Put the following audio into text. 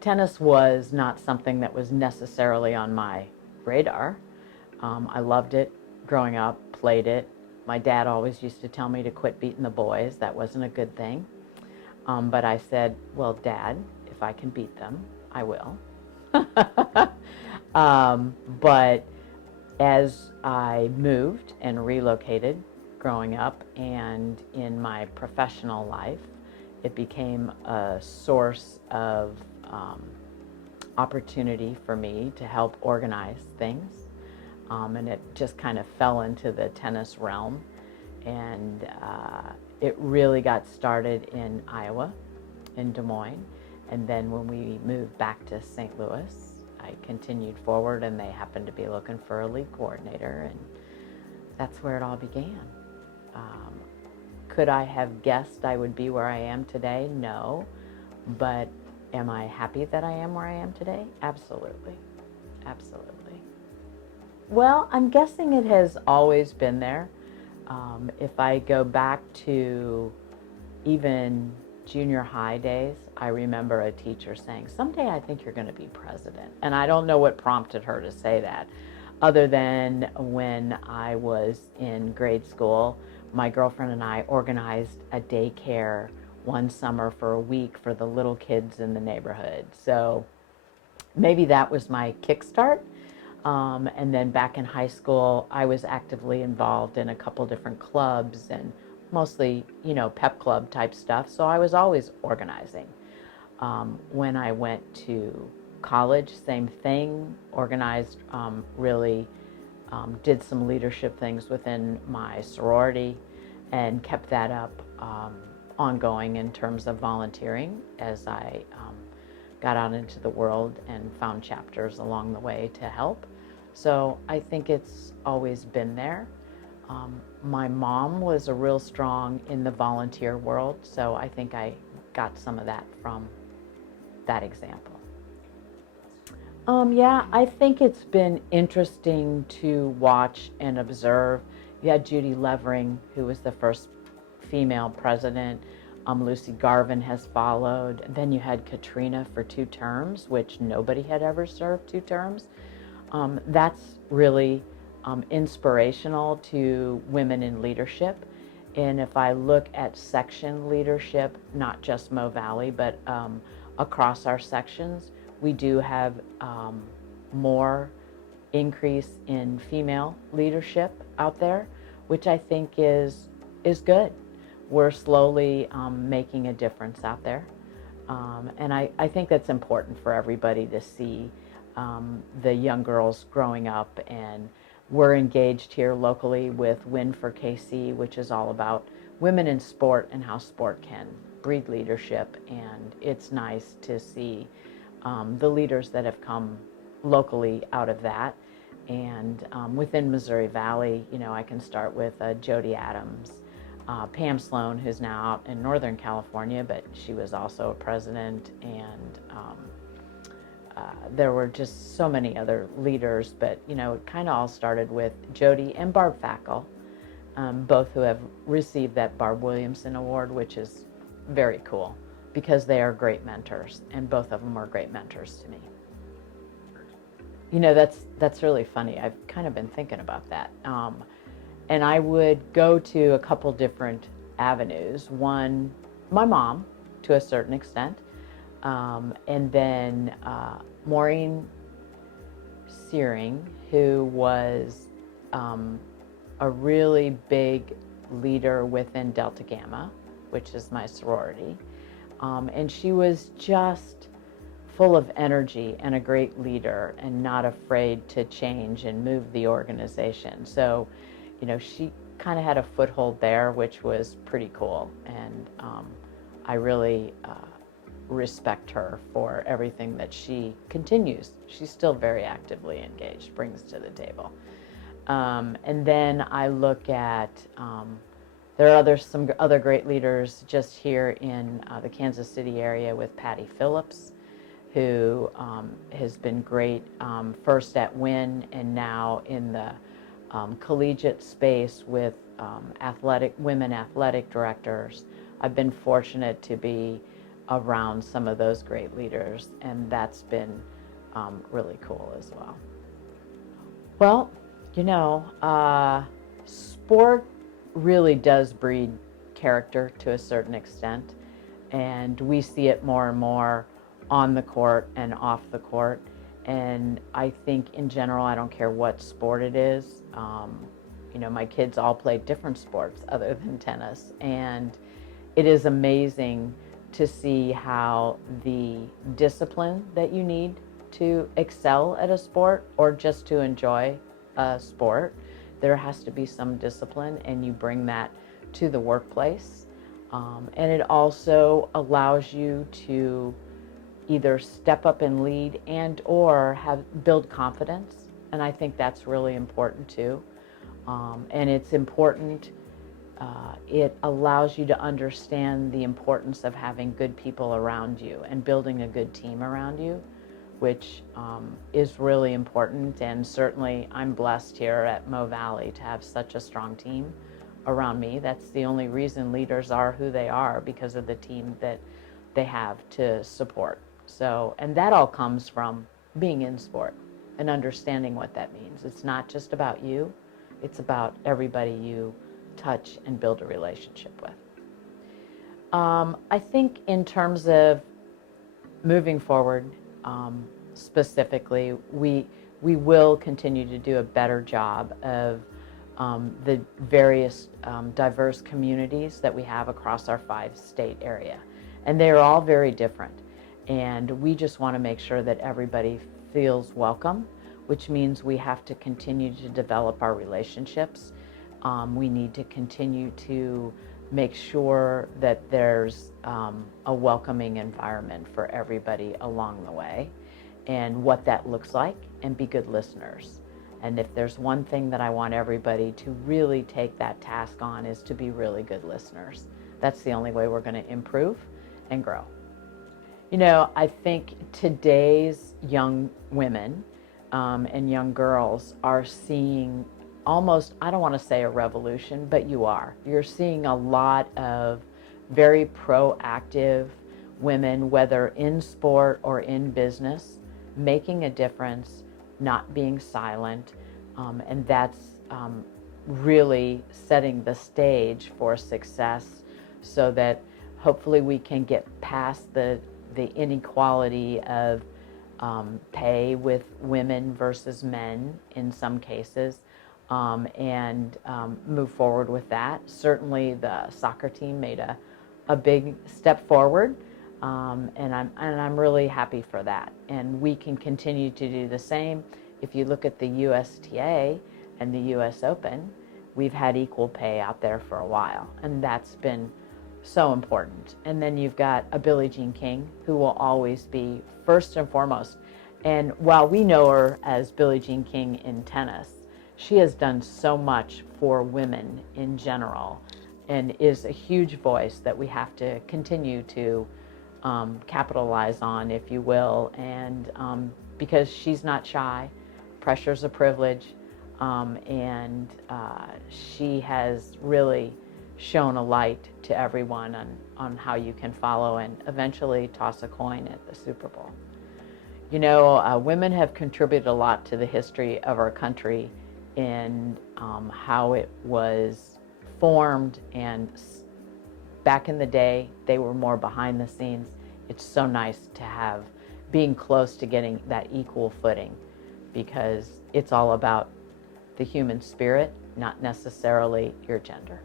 tennis was not something that was necessarily on my radar. I loved it growing up, played it. My dad always used to tell me to quit beating the boys. That wasn't a good thing. But I said, well, Dad, if I can beat them, I will. But as I moved and relocated growing up and in my professional life, it became a source of opportunity for me to help organize things. And it just kind of fell into the tennis realm. And it really got started in Iowa, in Des Moines. And then when we moved back to St. Louis, I continued forward, and they happened to be looking for a league coordinator, and that's where it all began. Could I have guessed I would be where I am today? No. But am I happy that I am where I am today? Absolutely. Absolutely. Well, I'm guessing it has always been there. If I go back to even junior high days, I remember a teacher saying, someday I think you're going to be president. And I don't know what prompted her to say that, other than when I was in grade school, my girlfriend and I organized a daycare one summer for a week for the little kids in the neighborhood. So maybe that was my kickstart. And then back in high school, I was actively involved in a couple different clubs and mostly, pep club type stuff. So I was always organizing. When I went to college, same thing, organized, really did some leadership things within my sorority and kept that up ongoing in terms of volunteering as I got out into the world and found chapters along the way to help. So I think it's always been there. My mom was a real strong in the volunteer world, so I think I got some of that from that example. Yeah, I think it's been interesting to watch and observe. You had Judy Levering, who was the first female president. Lucy Garvin has followed. Then you had Katrina for 2 terms, which nobody had ever served 2 terms. That's really inspirational to women in leadership. And if I look at section leadership, not just Mo Valley, but across our sections, we do have more increase in female leadership out there, which I think is good. We're slowly making a difference out there. And I think that's important for everybody to see the young girls growing up. And we're engaged here locally with Win for KC, which is all about women in sport and how sport can breed leadership. And it's nice to see the leaders that have come locally out of that. And within Missouri Valley, I can start with Jody Adams, Pam Sloan, who's now out in Northern California, but she was also a president, and there were just so many other leaders, but it kind of all started with Jody and Barb Fackel, both who have received that Barb Williamson Award, which is very cool because they are great mentors, and both of them are great mentors to me. That's really funny. I've kind of been thinking about that. And I would go to a couple different avenues. One, my mom, to a certain extent, and then Maureen Searing, who was a really big leader within Delta Gamma, which is my sorority. And she was just full of energy and a great leader and not afraid to change and move the organization. So, she kind of had a foothold there, which was pretty cool. And I really respect her for everything that she continues. She's still very actively engaged, brings to the table. And then I look at, there are some other great leaders just here in the Kansas City area with Patty Phillips, who has been great first at Win and now in the collegiate space with women athletic directors. I've been fortunate to be around some of those great leaders, and that's been really cool as well. Well, sport really does breed character to a certain extent, and we see it more and more on the court and off the court. And I think in general, I don't care what sport it is. My kids all play different sports other than tennis, and it is amazing to see how the discipline that you need to excel at a sport or just to enjoy a sport, there has to be some discipline, and you bring that to the workplace. And it also allows you to either step up and lead and or build confidence. And I think that's really important too. And it's important, it allows you to understand the importance of having good people around you and building a good team around you, which is really important. And certainly I'm blessed here at Mo Valley to have such a strong team around me. That's the only reason leaders are who they are, because of the team that they have to support. So, and that all comes from being in sport and understanding what that means. It's not just about you, it's about everybody you touch and build a relationship with. I think in terms of moving forward, specifically, we will continue to do a better job of the various diverse communities that we have across our 5-state area. And they're all very different. And we just want to make sure that everybody feels welcome, which means we have to continue to develop our relationships. We need to continue to make sure that there's a welcoming environment for everybody along the way, and what that looks like, and be good listeners. And if there's one thing that I want everybody to really take that task on, is to be really good listeners. That's the only way we're going to improve and grow. I think today's young women and young girls are seeing almost, I don't want to say a revolution, but you're seeing a lot of very proactive women, whether in sport or in business, making a difference, not being silent, and that's really setting the stage for success, so that hopefully we can get past the inequality of pay with women versus men in some cases, and move forward with that. Certainly the soccer team made a big step forward, and I'm really happy for that. And we can continue to do the same. If you look at the USTA and the US Open, we've had equal pay out there for a while, and that's been so important. And then you've got a Billie Jean King, who will always be first and foremost. And while we know her as Billie Jean King in tennis, she has done so much for women in general, and is a huge voice that we have to continue to capitalize on, if you will. And because she's not shy, pressure's a privilege, and she has really shown a light to everyone on how you can follow and eventually toss a coin at the Super Bowl. Women have contributed a lot to the history of our country in how it was formed, and back in the day, they were more behind the scenes. It's so nice to have being close to getting that equal footing, because it's all about the human spirit, not necessarily your gender.